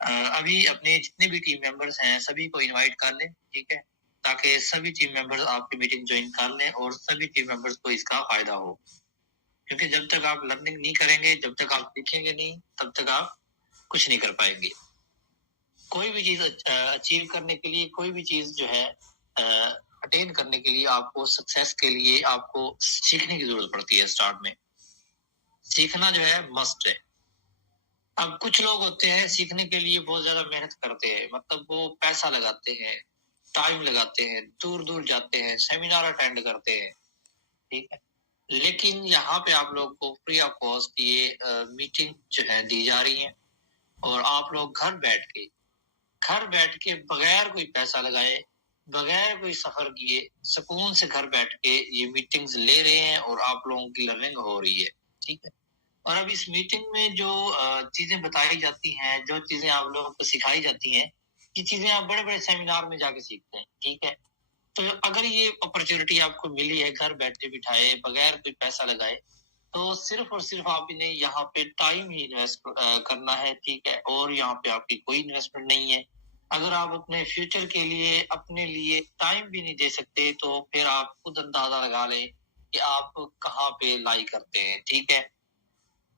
अभी अपने जितने भी टीम मेंबर्स हैं सभी को इनवाइट कर लें, ठीक है? ताकि सभी टीम मेंबर्स आपकी मीटिंग ज्वाइन कर लें और सभी टीम मेंबर्स को इसका फायदा हो। क्योंकि जब तक आप लर्निंग नहीं करेंगे, जब तक आप सीखेंगे नहीं, तब तक आप कुछ नहीं कर पाएंगे। कोई भी चीज अचीव करने के लिए, कोई भी चीज जो है अटेन करने के लिए, आपको सक्सेस के लिए आपको सीखने की जरूरत पड़ती है। स्टार्ट में सीखना जो है मस्ट है। अब कुछ लोग होते हैं सीखने के लिए बहुत ज्यादा मेहनत करते हैं, मतलब वो पैसा लगाते हैं, टाइम लगाते हैं, दूर दूर जाते हैं, सेमिनार अटेंड करते हैं, ठीक है? लेकिन यहाँ पे आप लोग को फ्री ऑफ कॉस्ट ये मीटिंग जो है दी जा रही है और आप लोग घर बैठ के बगैर कोई पैसा लगाए, बगैर कोई सफर किए, सुकून से घर बैठ के ये मीटिंग्स ले रहे हैं और आप लोगों की लर्निंग हो रही है, ठीक है? और अब इस मीटिंग में जो चीजें बताई जाती हैं, जो चीजें आप लोगों को सिखाई जाती हैं, ये चीजें आप बड़े बड़े सेमिनार में जाके सीखते हैं, ठीक है? तो अगर ये अपॉर्चुनिटी आपको मिली है घर बैठे बिठाए बगैर कोई पैसा लगाए, तो सिर्फ और सिर्फ आप इन्हें यहाँ पे टाइम ही इन्वेस्ट करना है, ठीक है? और यहाँ पे आपकी कोई इन्वेस्टमेंट नहीं है। अगर आप अपने फ्यूचर के लिए अपने लिए टाइम भी नहीं दे सकते, तो फिर आप खुद अंदाजा लगा लें कि आप कहाँ पे लाई करते हैं, ठीक है?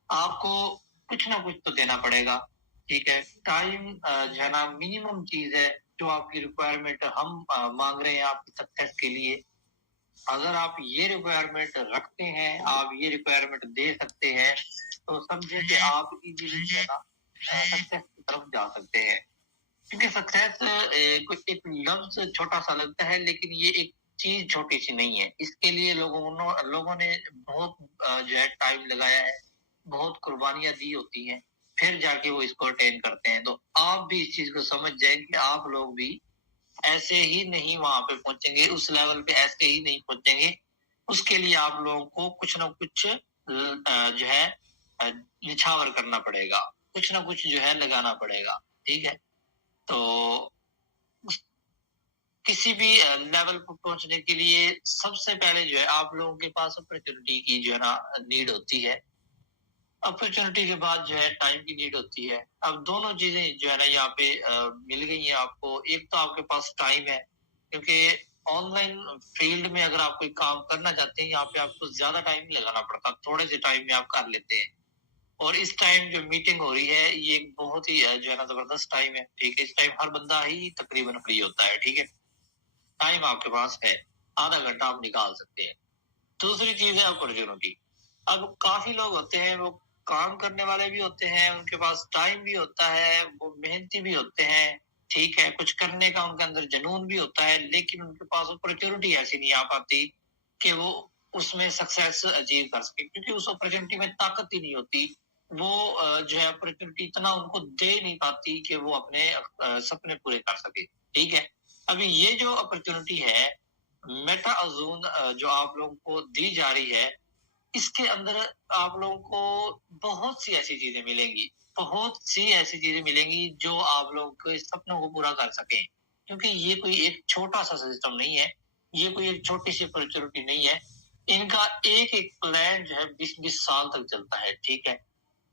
आपको कुछ ना कुछ तो देना पड़ेगा, ठीक है? टाइम जो है ना मिनिमम चीज है जो आपकी रिक्वायरमेंट हम मांग रहे हैं आपकी सक्सेस के लिए। अगर आप ये रिक्वायरमेंट रखते हैं, आप ये रिक्वायरमेंट दे सकते हैं, तो समझे कि आप इजीली जो है ना सक्सेस की तरफ जा सकते हैं। क्योंकि सक्सेस कोई एक लफ्ज छोटा सा लगता है, लेकिन ये एक चीज छोटी सी नहीं है। इसके लिए लोगों ने बहुत जो है टाइम लगाया है, बहुत कुर्बानियां दी होती हैं, फिर जाके वो इसको अटेन करते हैं। तो आप भी इस चीज को समझ जाए कि आप लोग भी ऐसे ही नहीं वहां पे पहुंचेंगे, उस लेवल पे ऐसे ही नहीं पहुंचेंगे। उसके लिए आप लोगों को कुछ ना कुछ जो है निछावर करना पड़ेगा, कुछ ना कुछ जो है लगाना पड़ेगा, ठीक है? तो किसी भी लेवल पर पहुंचने के लिए सबसे पहले जो है आप लोगों के पास अपॉर्चुनिटी की जो है ना नीड होती है। अपॉर्चुनिटी के बाद जो है टाइम की नीड होती है। अब दोनों चीजें जो है ना यहाँ पे मिल गई हैं आपको। एक तो आपके पास टाइम है, क्योंकि ऑनलाइन फील्ड में अगर आप कोई काम करना चाहते हैं, यहाँ पे आपको ज्यादा टाइम नहीं लगाना पड़ता, थोड़े से टाइम में आप कर लेते हैं। और इस टाइम जो मीटिंग हो रही है ये एक बहुत ही जो है ना जबरदस्त टाइम है, ठीक है? इस टाइम हर बंदा ही तकरीबन फ्री होता है, ठीक है? टाइम आपके पास है, आधा घंटा आप निकाल सकते हैं। दूसरी चीज है अपॉर्चुनिटी। अब काफी लोग होते हैं, वो काम करने वाले भी होते हैं, उनके पास टाइम भी होता है, वो मेहनती भी होते हैं, ठीक है? कुछ करने का उनके अंदर जुनून भी होता है, लेकिन उनके पास अपॉर्चुनिटी ऐसी नहीं आ पाती कि वो उसमें सक्सेस अचीव कर सके, क्योंकि उस अपॉर्चुनिटी में ताकत ही नहीं होती। वो जो है अपॉर्चुनिटी इतना उनको दे नहीं पाती कि वो अपने सपने पूरे कर सके, ठीक है? अभी ये जो अपॉर्चुनिटी है मेटा अजून जो आप लोगों को दी जा रही है, इसके अंदर आप लोगों को बहुत सी ऐसी चीजें मिलेंगी, बहुत सी ऐसी चीजें मिलेंगी जो आप लोगों के सपनों को पूरा कर सकें। क्योंकि ये कोई एक छोटा सा सिस्टम नहीं है, ये कोई एक छोटी सी अपॉर्चुनिटी नहीं है। इनका एक एक प्लान जो है 20-20 साल तक चलता है, ठीक है?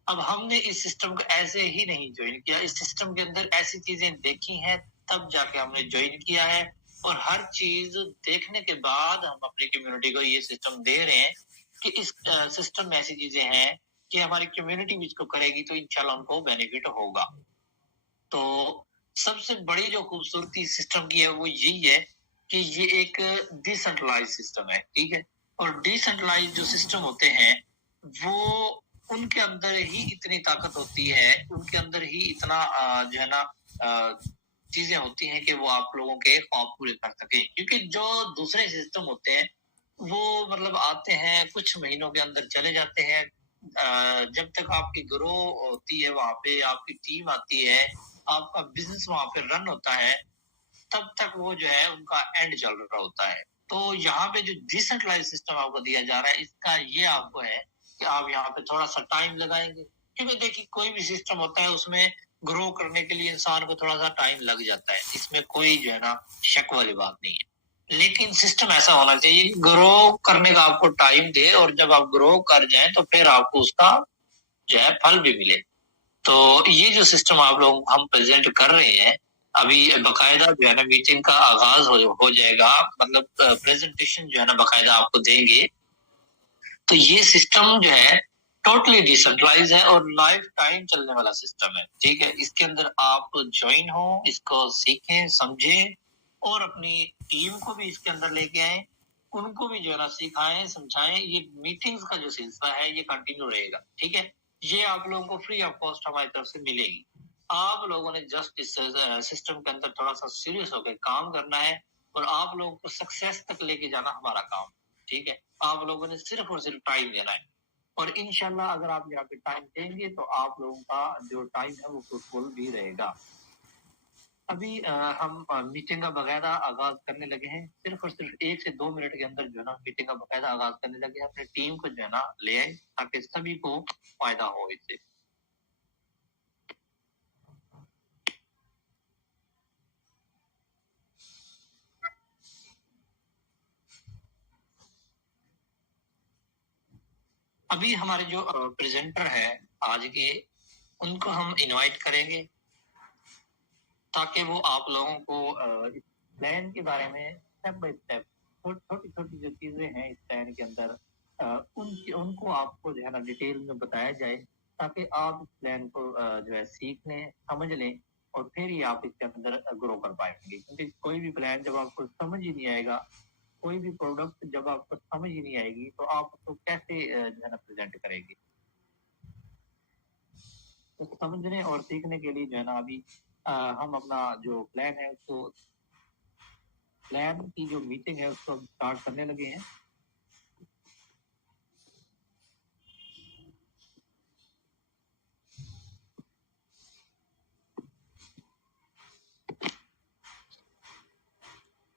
अब हमने इस सिस्टम को ऐसे ही नहीं ज्वाइन किया, इस सिस्टम के अंदर ऐसी चीजें देखी हैं, तब जाके हमने ज्वाइन किया है। और हर चीज देखने के बाद हम अपनी कम्युनिटी को ये सिस्टम दे रहे हैं कि इस सिस्टम में ऐसी चीजें हैं कि हमारी कम्युनिटी भी इसको करेगी तो इंशाल्लाह उनको बेनिफिट होगा। तो सबसे बड़ी जो खूबसूरती सिस्टम की है वो यही है कि ये एक डिसेंट्रलाइज सिस्टम है, ठीक है? और डिसेंट्रलाइज जो सिस्टम होते हैं वो उनके अंदर ही इतनी ताकत होती है, उनके अंदर ही इतना जो है ना चीजें होती हैं कि वो आप लोगों के ख्वाब पूरे कर सके। क्योंकि जो दूसरे सिस्टम होते हैं वो मतलब आते हैं, कुछ महीनों के अंदर चले जाते हैं। जब तक आपकी ग्रो होती है, वहां पे आपकी टीम आती है, आपका बिजनेस वहां पे रन होता है, तब तक वो जो है उनका एंड चल रहा होता है। तो यहाँ पे जो डिसेंट्रलाइज सिस्टम आपको दिया जा रहा है, इसका ये आपको है कि आप यहाँ पे थोड़ा सा टाइम लगाएंगे। क्योंकि देखिए कोई भी सिस्टम होता है उसमें ग्रो करने के लिए इंसान को थोड़ा सा टाइम लग जाता है, इसमें कोई जो है ना शक वाली बात नहीं है। लेकिन सिस्टम ऐसा होना चाहिए ग्रो करने का आपको टाइम दे, और जब आप ग्रो कर जाएं तो फिर आपको उसका जो है फल भी मिले। तो ये जो सिस्टम आप लोग हम प्रेजेंट कर रहे हैं, अभी बकायदा जो है ना मीटिंग का आगाज हो जाएगा, मतलब प्रेजेंटेशन जो है ना बकायदा आपको देंगे। तो ये सिस्टम जो है टोटली डिसेंट्रलाइज है और लाइफ टाइम चलने वाला सिस्टम है, ठीक है। इसके अंदर आप ज्वाइन हो, इसको सीखें, समझें और अपनी टीम को भी इसके अंदर लेके आए, उनको भी जो है ना सिखाएं, समझाएं। ये मीटिंग्स का जो सिलसिला है ये कंटिन्यू रहेगा, ठीक है। ये आप लोगों को फ्री ऑफ कॉस्ट हमारी तरफ से मिलेगी। आप लोगों ने जस्ट इस सिस्टम के अंदर थोड़ा सा सीरियस होकर काम करना है और आप लोगों को सक्सेस तक लेके जाना हमारा काम, ठीक है। आप लोगों ने सिर्फ और सिर्फ टाइम देना है और इंशाल्लाह अगर आप यहाँ पे टाइम देंगे तो आप लोगों का जो टाइम है वो फ्रूटफुल भी रहेगा। अभी हम मीटिंग का बकायदा आगाज करने लगे हैं। सिर्फ और सिर्फ 1 से 2 मिनट के अंदर जो है ना मीटिंग का बकायदा आगाज करने लगे हैं। अपनी टीम को जो है ना ले आए ताकि सभी को फायदा हो इससे। अभी हमारे जो प्रेजेंटर है आज के, उनको हम इनवाइट करेंगे ताकि वो आप लोगों को इस प्लान के बारे में स्टेप बाय स्टेप छोटी छोटी जो चीजें हैं इस प्लान के अंदर उनको आपको जो है ना डिटेल में बताया जाए ताकि आप इस प्लान को जो है सीख लें, समझ लें और फिर ही आप इसके अंदर ग्रो कर पाएंगे। क्योंकि कोई भी प्लान जब आपको समझ ही नहीं आएगा, कोई भी प्रोडक्ट जब आपको समझ ही नहीं आएगी तो आप उसको कैसे जो है ना प्रेजेंट करेंगे। तो समझने और सीखने के लिए जो है ना अभी हम अपना जो प्लान है उसको, प्लान की जो मीटिंग है उसको स्टार्ट करने लगे हैं।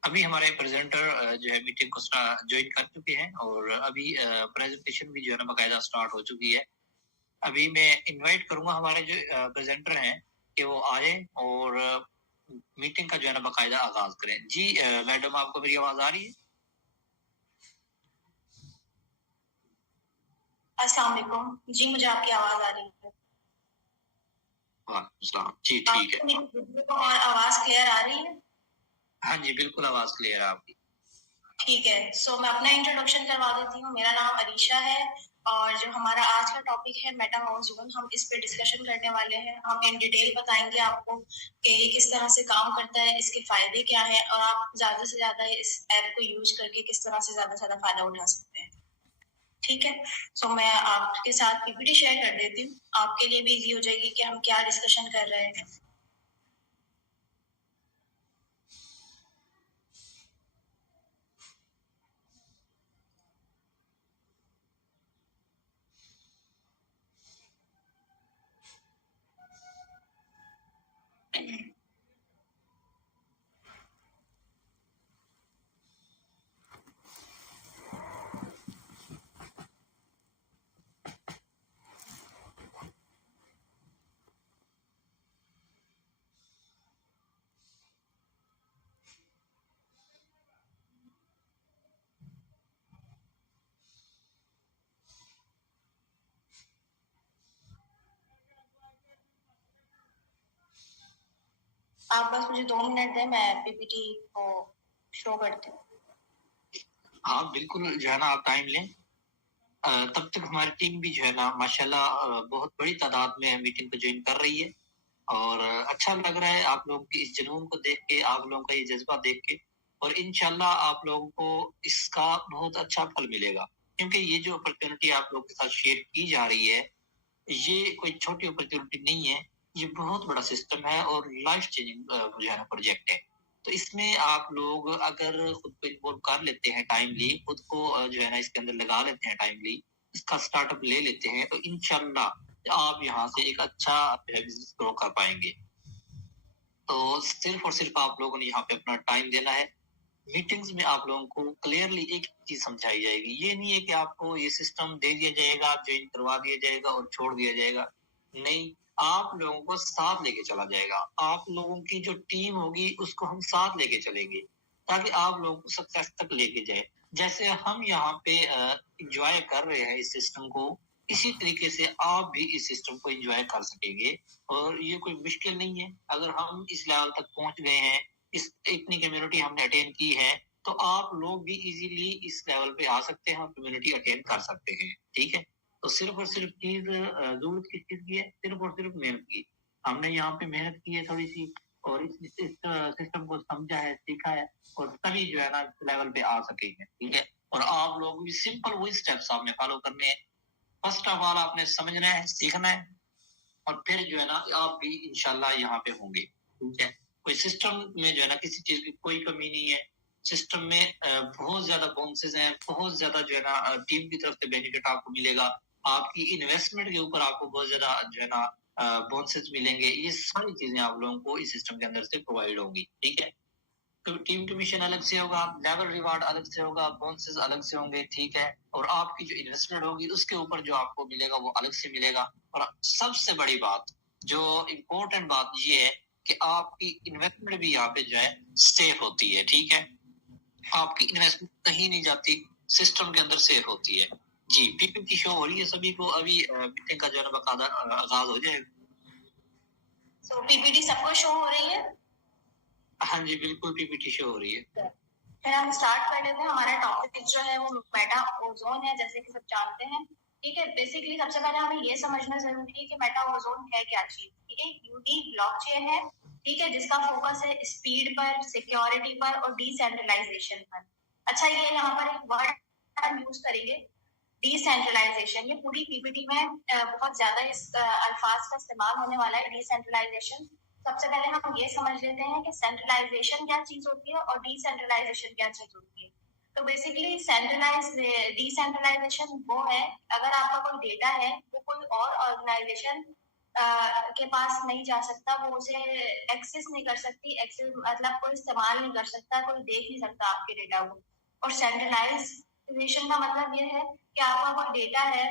अभी हमारे प्रेजेंटर जो है मीटिंग को ज्वाइन कर चुके हैं और अभी प्रेजेंटेशन भी जो है ना बकायदा स्टार्ट हो चुकी है। अभी मैं इनवाइट करूंगा हमारे जो प्रेजेंटर हैं कि वो आए और मीटिंग का जो है ना बकायदा आगाज करें। जी मैडम, आपको मेरी आवाज आ रही है? अस्सलाम वालेकुम। जी, मुझे आपकी आवाज आ रही है। वालेकुम सलाम। जी ठीक है। मेरी वीडियो और आवाज क्लियर आ रही है? हाँ जी, बिल्कुल आवाज क्लियर है आपकी। ठीक है, सो मैं अपना इंट्रोडक्शन करवा देती हूँ। मेरा नाम अरीशा है और जो हमारा आज का टॉपिक है मेटामॉर्फोजोन, हम इस पे डिस्कशन करने वाले हैं। हम इन डिटेल बताएंगे आपको कि ये किस तरह से काम करता है, इसके फायदे क्या है और आप ज्यादा से ज्यादा इस ऐप को यूज करके किस तरह से ज्यादा फायदा उठा सकते हैं। ठीक है, सो मैं आपके साथ पीपीटी शेयर कर देती हूँ, आपके लिए भी इजी हो जाएगी कि हम क्या डिस्कशन कर रहे हैं। आप बस मुझे 2 मिनट दें, मैं पीपीटी को शो करती हूँ। हाँ बिल्कुल, जो है ना आप टाइम लें। तब तक हमारी टीम भी जो है ना माशाल्लाह बहुत बड़ी तादाद में मीटिंग को ज्वाइन कर रही है और अच्छा लग रहा है आप लोगों की इस जुनून को देख के, आप लोगों का ये जज्बा देख के। और इंशाल्लाह आप लोगों को इसका बहुत अच्छा फल मिलेगा क्योंकि ये जो अपॉर्चुनिटी आप लोगों के साथ शेयर की जा रही है ये कोई छोटी अपॉर्चुनिटी नहीं है, ये बहुत बड़ा सिस्टम है और लाइफ चेंजिंग जो है ना प्रोजेक्ट है। तो इसमें आप लोग अगर खुद को इन्वॉल्व कर लेते हैं टाइमली, खुद को जो है ना इसके अंदर लगा लेते हैं टाइमली, इसका स्टार्टअप ले लेते हैं तो इंशाल्लाह आप यहाँ से एक अच्छा बिजनेस ग्रो कर पाएंगे। तो सिर्फ और सिर्फ आप लोगों ने यहाँ पे अपना टाइम देना है। मीटिंग्स में आप लोगों को क्लियरली एक चीज समझाई जाएगी। ये नहीं है कि आपको ये सिस्टम दे दिया जाएगा, ज्वाइन करवा दिया जाएगा और छोड़ दिया जाएगा। नहीं, आप लोगों को साथ लेके चला जाएगा। आप लोगों की जो टीम होगी उसको हम साथ लेके चलेंगे ताकि आप लोगों को सक्सेस तक लेके जाए। जैसे हम यहाँ पे एंजॉय कर रहे हैं इस सिस्टम को इसी तरीके से आप भी इस सिस्टम को एंजॉय कर सकेंगे और ये कोई मुश्किल नहीं है। अगर हम इस लेवल तक पहुंच गए हैं, इस इतनी कम्युनिटी हमने अटेन की है, तो आप लोग भी इजीली इस लेवल पे आ सकते हैं और कम्युनिटी अटेन कर सकते हैं। ठीक है, तो सिर्फ और सिर्फ चीज जरूरत किस चीज की है? सिर्फ और सिर्फ मेहनत की। हमने यहाँ पे मेहनत की है थोड़ी सी और इस सिस्टम को समझा है, सीखा है और तभी जो है ना इस लेवल पे आ सकेंगे। ठीक है, और आप लोग भी सिंपल वही स्टेप्स आपने फॉलो करने हैं। फर्स्ट ऑफ ऑल आपने समझना है, सीखना है और फिर जो है ना आप भी इंशाल्लाह यहाँ पे होंगे। ठीक है, कोई सिस्टम में जो है ना किसी चीज की कोई कमी नहीं है। सिस्टम में बहुत ज्यादा बोनसेस हैं, बहुत ज्यादा जो है ना टीम की तरफ से बेनिफिट आपको मिलेगा। आपकी इन्वेस्टमेंट के ऊपर आपको बहुत ज्यादा जो है ना बोनसेस मिलेंगे। ये सारी चीजें आप लोगों को इस सिस्टम के अंदर से प्रोवाइड होंगी। ठीक है, तो टीम कमीशन अलग से होगा, लेवल रिवार्ड अलग से होगा, बोनसेस अलग से होंगे। ठीक है, और आपकी जो इन्वेस्टमेंट होगी उसके ऊपर जो आपको मिलेगा वो अलग से मिलेगा। और सबसे बड़ी बात, जो इम्पोर्टेंट बात ये है कि आपकी इन्वेस्टमेंट भी यहाँ पे जो है सेफ होती है। ठीक है, आपकी इन्वेस्टमेंट कहीं नहीं जाती, सिस्टम के अंदर सेफ होती है। जी, पीपीटी शो हो रही है सभी को। अभी मीटिंग का जो है ना बकायदा आगाज हो जाएगा। सो पीपीटी सबको शो हो रही है? हाँ जी, बिल्कुल पीपीटी शो हो रही है। फिर हम स्टार्ट कर लेते हैं। हमारा टॉपिक जो है वो मेटा ओजोन है, जैसे कि सब जानते हैं। ठीक है, बेसिकली सबसे पहले हमें ये समझना जरूरी है कि मेटा ओजोन है क्या चीज। ठीक है, यूनिक ब्लॉकचेन है। ठीक है, जिसका फोकस है स्पीड पर, सिक्योरिटी पर और डिसेंट्रलाइजेशन पर। अच्छा, ये यहाँ पर एक वर्ड यूज करेंगे, डिसेंट्रलाइजेशन। ये पूरी पीपीटी में बहुत ज्यादा इस अल्फाज का इस्तेमाल होने वाला है, डिसेंट्रलाइजेशन। सबसे पहले हम ये समझ लेते हैं कि सेंट्रलाइजेशन क्या चीज होती है और डिसेंट्रलाइजेशन क्या चीज होती है। तो बेसिकली डिसेंट्रलाइजेशन वो है, अगर आपका कोई डेटा है वो कोई और ऑर्गेनाइजेशन के पास नहीं जा सकता, वो उसे एक्सेस नहीं कर सकती। एक्सेस मतलब कोई इस्तेमाल नहीं कर सकता, कोई देख नहीं सकता आपके डेटा को। और सेंट्रलाइजेशन का मतलब ये है कि आपका कोई डेटा है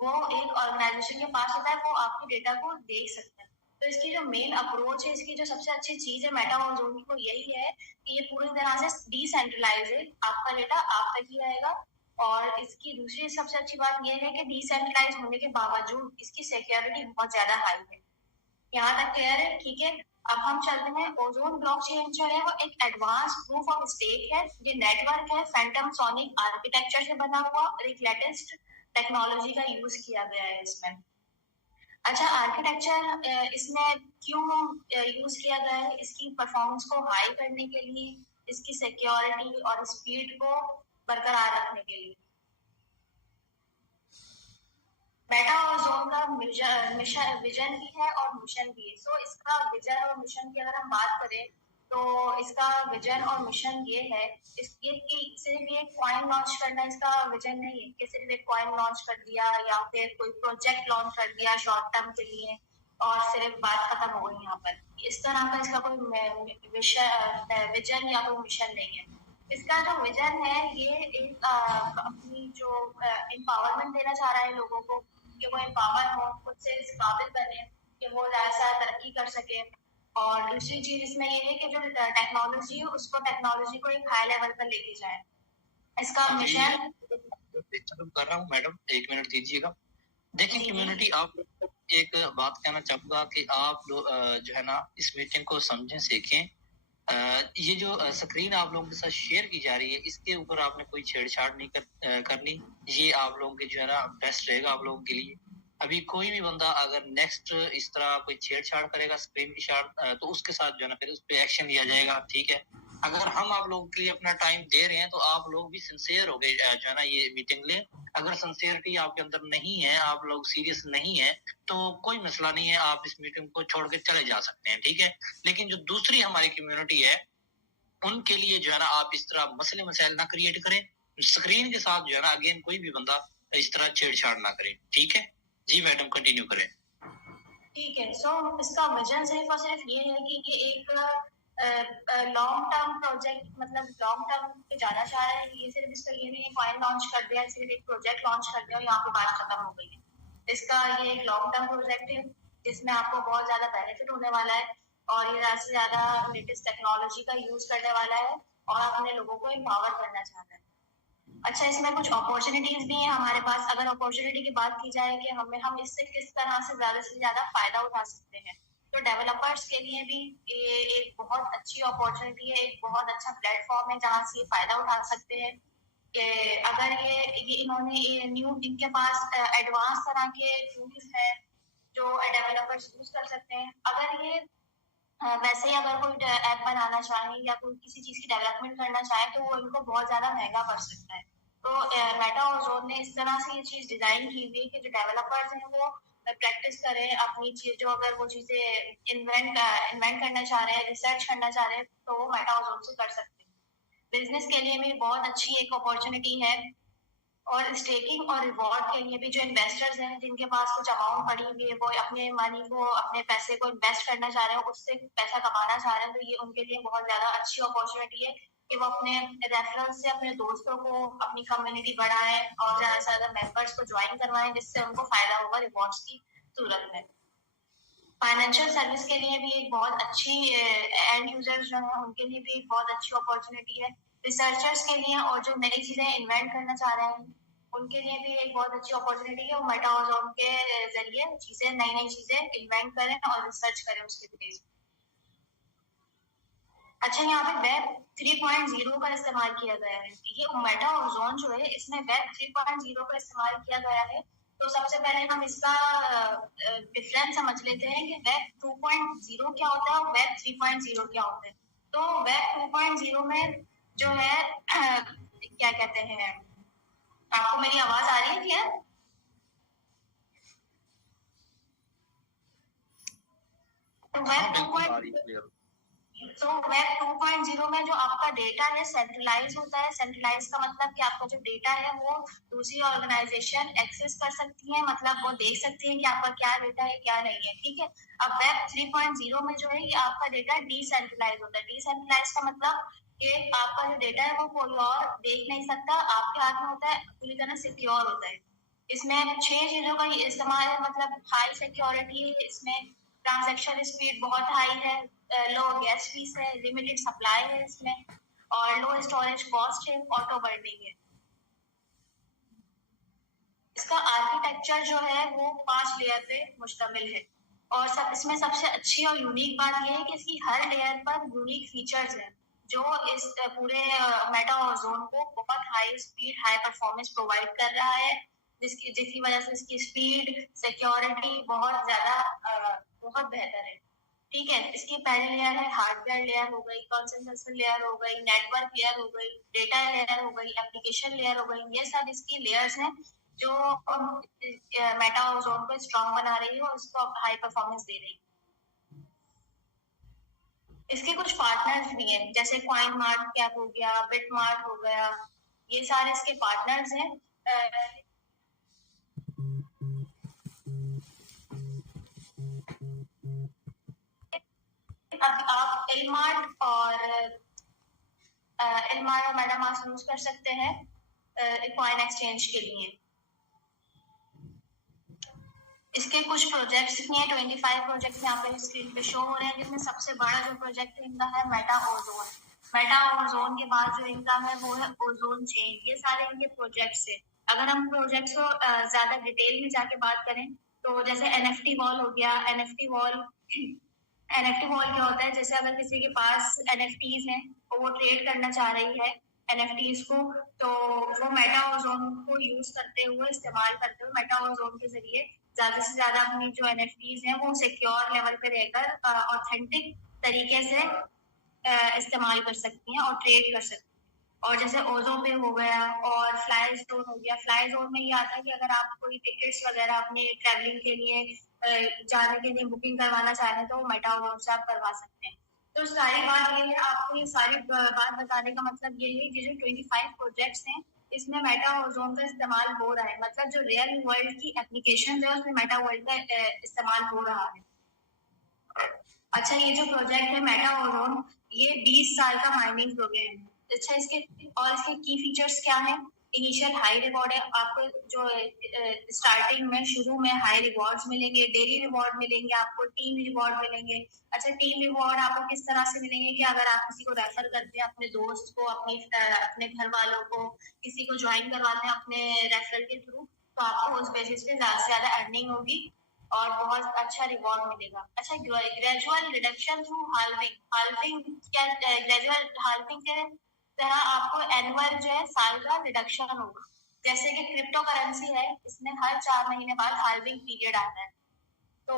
वो एक ऑर्गेनाइजेशन के पास होता है, वो आपके डेटा को देख सकता है। तो इसकी जो मेन अप्रोच है, इसकी जो सबसे अच्छी चीज है मेटा ओजोन की, वो यही है कि ये पूरी तरह से डिसेंट्रलाइज है। आपका डेटा आप तक ही रहेगा। और इसकी दूसरी सबसे अच्छी बात यह है कि डिसेंट्रलाइज होने के बावजूद इसकी सिक्योरिटी बहुत ज्यादा हाई है। यहाँ तक क्लियर है? ठीक है, अब हम चलते हैं। ओजोन ब्लॉकचेन जो है वो एक एडवांस प्रूफ ऑफ स्टेक है। ये नेटवर्क है, फैंटम सोनिक आर्किटेक्चर से बना हुआ और एक लेटेस्ट टेक्नोलॉजी का यूज किया गया है इसमें। अच्छा, आर्किटेक्चर इसमें क्यों यूज किया गया है? इसकी परफॉर्मेंस को हाई करने के लिए, इसकी सिक्योरिटी और स्पीड को बरकरार रखने के लिए। मेटा ओजोन का विजन भी है और मिशन भी है। सो इसका विजन और मिशन की अगर हम बात करें तो इसका विजन और मिशन ये है, ये कि सिर्फ ये कॉइन लॉन्च करना इसका विजन नहीं है कि सिर्फ एक कॉइन लॉन्च कर दिया या फिर कोई प्रोजेक्ट लॉन्च कर दिया शॉर्ट टर्म के लिए और सिर्फ बात खत्म हो गई। यहाँ पर इस तरह का इसका कोई विजन या कोई मिशन नहीं है। इसका जो विजन है ये एक अपनी जो एम्पावरमेंट देना चाह रहा है लोगों को, कि वो एम्पावर हो, खुद से इस काबिल बने कि वो ऐसा तरक्की कर सके। और दूसरी चीज इसमें ये है कि जो टेक्नोलॉजी है उसको टेक्नोलॉजी को एक हाई लेवल पर लेके जाए। इसका मिशन कर रहा हूँ मैडम, 1 मिनट दीजिएगा। देखिए कम्युनिटी, आप एक बात कहना चाहूंगा कि आप लोग जो है ना इस मीटिंग को समझें, सीखें। ये जो स्क्रीन आप लोगों के साथ शेयर की जा रही है, इसके ऊपर आपने कोई छेड़छाड़ नहीं करनी। ये आप लोगों के जो है ना बेस्ट रहेगा आप लोगों के लिए। अभी कोई भी बंदा अगर नेक्स्ट इस तरह कोई छेड़छाड़ करेगा स्क्रीन की शार्ट, तो उसके साथ जो है ना फिर उस पर एक्शन लिया जाएगा। ठीक है, अगर हम आप लोगों के लिए अपना टाइम दे रहे हैं तो आप लोग भी सिंसियर हो गए जो है ना ये मीटिंग लें। अगर सिंसियरिटी आपके अंदर नहीं है, आप लोग सीरियस नहीं है, तो कोई मसला नहीं है, आप इस मीटिंग को छोड़ के चले जा सकते हैं। ठीक है, लेकिन जो दूसरी हमारी कम्युनिटी है उनके लिए जो है ना आप इस तरह मसले मसाइल ना क्रिएट करें। स्क्रीन के साथ जो है ना अगेन कोई भी बंदा इस तरह छेड़छाड़ ना करे। ठीक है जी मैडम, कंटिन्यू करें। ठीक है, सो इसका विजन सिर्फ और सिर्फ ये है कि ये एक लॉन्ग टर्म प्रोजेक्ट, मतलब लॉन्ग टर्म पे जाना चाह रहे हैं। ये सिर्फ इसका ये नहीं है कॉइन लॉन्च कर दिया, सिर्फ एक प्रोजेक्ट लॉन्च कर दिया और यहाँ पे बात खत्म हो गई है। इसका ये एक लॉन्ग टर्म प्रोजेक्ट है जिसमें आपको बहुत ज्यादा बेनिफिट होने वाला है और ये ज्यादा से ज्यादा लेटेस्ट टेक्नोलॉजी का यूज करने वाला है और अपने लोगों को एम्पावर करना चाहता है। अच्छा, इसमें कुछ अपॉर्चुनिटीज भी हैं हमारे पास। अगर अपॉर्चुनिटी की बात की जाए कि हम इससे किस तरह से ज्यादा फायदा उठा सकते हैं, तो डेवलपर्स के लिए भी ये एक बहुत अच्छी अपॉर्चुनिटी है, एक बहुत अच्छा प्लेटफॉर्म है जहाँ से ये फायदा उठा सकते हैं। कि अगर ये इन्होंने इनके पास एडवांस तरह के टूल्स हैं जो डेवलपर्स यूज कर सकते हैं। अगर ये वैसे ही अगर कोई ऐप बनाना चाहे या कोई किसी चीज की डेवलपमेंट करना चाहे तो वो इनको बहुत ज्यादा महंगा पड़ सकता है। तो मेटा और जोन ने इस तरह से ये चीज डिजाइन की हुई कि जो डेवलपर्स हैं वो प्रैक्टिस करें अपनी चीज, जो अगर वो चीजें इन्वेंट करना चाह रहे हैं, रिसर्च करना चाह रहे हैं, तो वो मेटा और जोन से कर सकते हैं। बिजनेस के लिए भी बहुत अच्छी एक अपॉर्चुनिटी है। और स्टेकिंग और रिवॉर्ड के लिए भी जो इन्वेस्टर्स हैं जिनके पास कुछ अमाउंट पड़ी हुई है, वो अपने मनी को, अपने पैसे को इन्वेस्ट करना चाह रहे हैं, उससे पैसा कमाना चाह रहे हैं, तो ये उनके लिए बहुत ज्यादा अच्छी अपॉर्चुनिटी है कि वो अपने रेफरेंस से अपने दोस्तों को अपनी कम्युनिटी बढ़ाएं और ज्यादा से ज्यादा मेंबर्स को ज्वाइन करवाएं, जिससे उनको फायदा होगा रिवॉर्ड्स की सूरत में। फाइनेंशियल सर्विस के लिए भी एक बहुत अच्छी, एंड यूजर्स जो है उनके लिए भी एक बहुत अच्छी अपॉर्चुनिटी है। रिसर्चर्स के लिए और जो नई चीजें इन्वेंट करना चाह रहे हैं उनके लिए भी एक बहुत अच्छी अपॉर्चुनिटी है। वो मेटा और जोन के जरिए चीजें, नई चीजें इन्वेंट करें और रिसर्च करें उसके बेस। अच्छा, यहाँ पे वेब 3.0 का इस्तेमाल किया गया है। ये मेटा और जोन जो है इसमें वेब 3.0 का इस्तेमाल किया गया है। तो सबसे पहले हम इसका डिफरेंस समझ लेते हैं कि वेब 2.0 क्या होता है और वेब 3.0 क्या होता है। तो वेब 2.0 में जो है क्या कहते हैं, आपको मेरी आवाज आ रही है क्लियर? तो वेब 2.0 तो वेब 2.0 में जो आपका डेटा है सेंट्रलाइज होता है। सेंट्रलाइज का मतलब कि आपका जो डेटा है वो दूसरी ऑर्गेनाइजेशन एक्सेस कर सकती है, मतलब वो देख सकती है कि आपका क्या डेटा है क्या नहीं है, ठीक है। अब वेब 3.0 में जो है ये आपका डेटा डिसेंट्रलाइज होता है। डिसेंट्रलाइज का मतलब कि आपका जो डेटा है वो कोई और देख नहीं सकता, आपके हाथ में होता है, पूरी तरह सिक्योर होता है। इसमें 6 चीजों का इस्तेमाल है, मतलब हाई सिक्योरिटी है, इसमें ट्रांजैक्शन स्पीड बहुत हाई है, लो गैस फीस है, लिमिटेड सप्लाई है इसमें, और लो स्टोरेज कॉस्ट है, ऑटो बर्निंग है। इसका आर्किटेक्चर जो है वो 5 लेयर पे मुश्तमिल है। और इसमें सबसे अच्छी और यूनिक बात यह है कि इसकी हर लेयर पर यूनिक फीचर्स हैं जो इस पूरे मेटा और जोन को बहुत high speed, high performance provide कर रहा है, जिसकी वजह से इसकी स्पीड, सिक्योरिटी बहुत बेहतर है। ठीक है, इसकी पहली लेयर है हार्डवेयर लेयर हो गई, कंसेंसस लेयर हो गई, नेटवर्क लेयर हो गई, डेटा लेयर हो गई, एप्लीकेशन लेयर हो गई। ये सब इसकी लेयर्स हैं जो मेटा और जोन को स्ट्रॉन्ग बना रही है और उसको हाई परफॉर्मेंस दे रही है। इसके कुछ पार्टनर्स भी हैं, जैसे कॉइन मार्ट कैप हो गया, बिट मार्ट हो गया, ये सारे इसके पार्टनर्स हैं। अब आप इलमार्ट और मेटामास्क यूज कर सकते हैं कॉइन एक्सचेंज के लिए। इसके कुछ प्रोजेक्ट्स हैं, 25 प्रोजेक्ट यहाँ पे स्क्रीन पे शो हो रहे हैं, जिसमें सबसे बड़ा जो प्रोजेक्ट इनका है मेटा ओजोन। मेटा ओजोन के बाद जो इनका है वो है ओजोन चेन। ये सारे इनके प्रोजेक्ट्स है। अगर हम प्रोजेक्ट्स को ज्यादा डिटेल में जाके बात करें तो जैसे एनएफटी वॉल हो गया। एनएफटी वॉल क्या होता है, जैसे अगर किसी के पास एनएफटीज हैं और वो ट्रेड करना चाह रही है एनएफटीज को, तो वो मेटा ओजोन को यूज करते हुए, इस्तेमाल करते हुए मेटा ओजोन के जरिए ज्यादा से ज्यादा अपनी जो एनएफटीज हैं वो सिक्योर लेवल पे रहकर ऑथेंटिक तरीके से इस्तेमाल कर सकती हैं और ट्रेड कर सकती हैं। और जैसे ओजो पे हो गया और फ्लाई जोन हो गया। फ्लाई जोन में ये आता है कि अगर आप कोई टिकट्स वगैरह अपने ट्रैवलिंग के लिए जाने के लिए बुकिंग करवाना चाह रहे हैं तो मेटा ओजोन से आप करवा सकते हैं। तो सारी बात ये है, आपको ये सारी बात बताने का मतलब ये है कि जो 25 प्रोजेक्ट्स हैं इसमें मेटा ओजोन का इस्तेमाल हो रहा है, मतलब जो रियल वर्ल्ड की एप्लीकेशन है उसमें मेटा वर्ल्ड का इस्तेमाल हो रहा है। अच्छा, ये जो प्रोजेक्ट है मेटा ओजोन, ये 20 साल का माइनिंग प्रोग्राम है। अच्छा, इसके की फीचर्स क्या है? इनिशियल हाई रिवॉर्ड है, आपको जो स्टार्टिंग में शुरू में हाई रिवॉर्ड्स मिलेंगे, डेली रिवॉर्ड मिलेंगे, आपको टीम रिवॉर्ड मिलेंगे। अच्छा, टीम रिवॉर्ड आपको किस तरह से मिलेंगे कि अगर आप किसी को रेफर करते हैं, अपने दोस्त को, अपने घर वालों को, किसी को ज्वाइन करवाते हैं अपने रेफरल के थ्रू, तो आपको उस बेसिस पे ज्यादा से ज्यादा अर्निंग होगी और बहुत अच्छा रिवॉर्ड मिलेगा। अच्छा, gradual reduction through halving, gradual halving के तरह आपको एनुअल जो है साल का रिडक्शन होगा। जैसे कि क्रिप्टो करेंसी है, इसमें हर 4 महीने बाद हाल्विंग पीरियड आता है, तो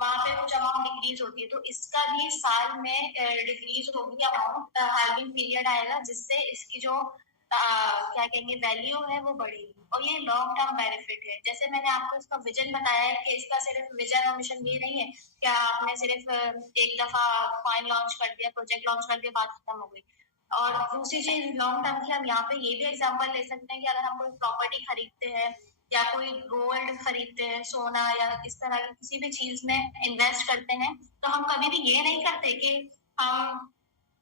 वहां पे कुछ अमाउंट डिक्रीज होती है, तो इसका भी साल में डिक्रीज होगी अमाउंट, हाल्विंग पीरियड आएगा, जिससे इसकी जो क्या कहेंगे वैल्यू है वो बढ़ेगी। और ये लॉन्ग टर्म बेनिफिट है। जैसे मैंने आपको इसका विजन बताया है कि इसका सिर्फ विजन और मिशन ये नहीं है कि आपने सिर्फ एक दफा कॉइन लॉन्च कर दिया, प्रोजेक्ट लॉन्च कर दिया, बात खत्म हो गई। और दूसरी चीज लॉन्ग टर्म की, हम यहाँ पे ये भी एग्जांपल ले सकते हैं कि अगर हम कोई प्रॉपर्टी खरीदते हैं या कोई गोल्ड खरीदते हैं, सोना या इस तरह की किसी भी चीज में इन्वेस्ट करते हैं, तो हम कभी भी ये नहीं करते कि हम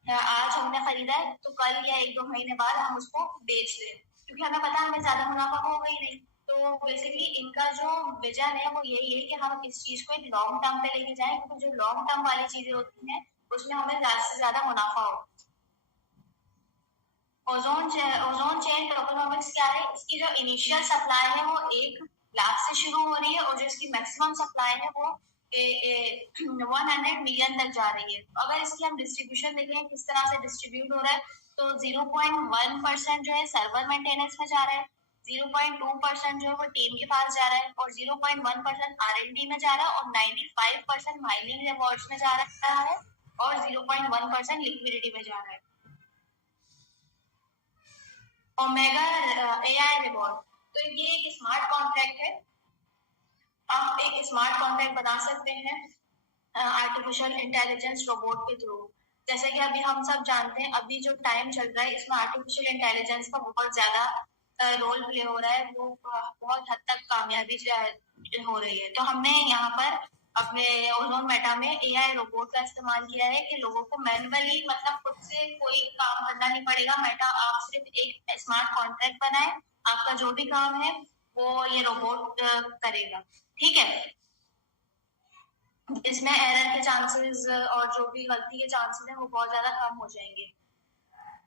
आज हमने खरीदा है तो कल या 1-2 महीने बाद हम उसको बेच दें, क्योंकि हमें पता है हमें ज्यादा मुनाफा होगा ही नहीं। तो बेसिकली इनका जो विजन है वो यही है कि हम इस चीज को एक लॉन्ग टर्म पे लेके जाएं, क्योंकि जो लॉन्ग टर्म वाली चीजें होती हैं उसमें हमें ज्यादा से ज्यादा मुनाफा होगा। ओजोन चेन टोकेनोमिक्स क्या है? इसकी जो इनिशियल सप्लाई है वो 1 लाख से शुरू हो रही है और जो इसकी मैक्सिमम सप्लाई है वो 100 मिलियन तक जा रही है। अगर इसकी हम डिस्ट्रीब्यूशन देखें किस तरह से डिस्ट्रीब्यूट हो रहा है, तो 0.1% जो है सर्वर मेंटेनेंस में जा रहा है, 0.2% जो है वो टीम के पास जा रहा है, और 0.1% R&D में जा रहा है, और 95% माइनिंग रिवॉर्ड्स में जा रहा है, और 0.1% लिक्विडिटी में जा रहा है। ओमेगा AI रिवॉर्ड, तो ये एक स्मार्ट कॉन्ट्रैक्ट है। आप एक स्मार्ट कॉन्ट्रैक्ट बना सकते हैं आर्टिफिशियल इंटेलिजेंस रोबोट के थ्रू। जैसे कि अभी हम सब जानते हैं, अभी जो टाइम चल रहा है इसमें आर्टिफिशियल इंटेलिजेंस का बहुत ज्यादा रोल प्ले हो रहा है, वो बहुत हद तक कामयाबी हो रही है। तो हमने यहाँ पर अपने ओजोन मेटा में AI रोबोट का इस्तेमाल किया है कि लोगों को मैनुअली, मतलब खुद से कोई काम करना नहीं पड़ेगा। मेटा आप सिर्फ एक स्मार्ट कॉन्ट्रैक्ट बनाए, आपका जो भी काम है वो ये रोबोट करेगा, ठीक है। इसमें एरर के चांसेस और जो भी गलती के चांसेस हैं वो बहुत ज्यादा कम हो जाएंगे।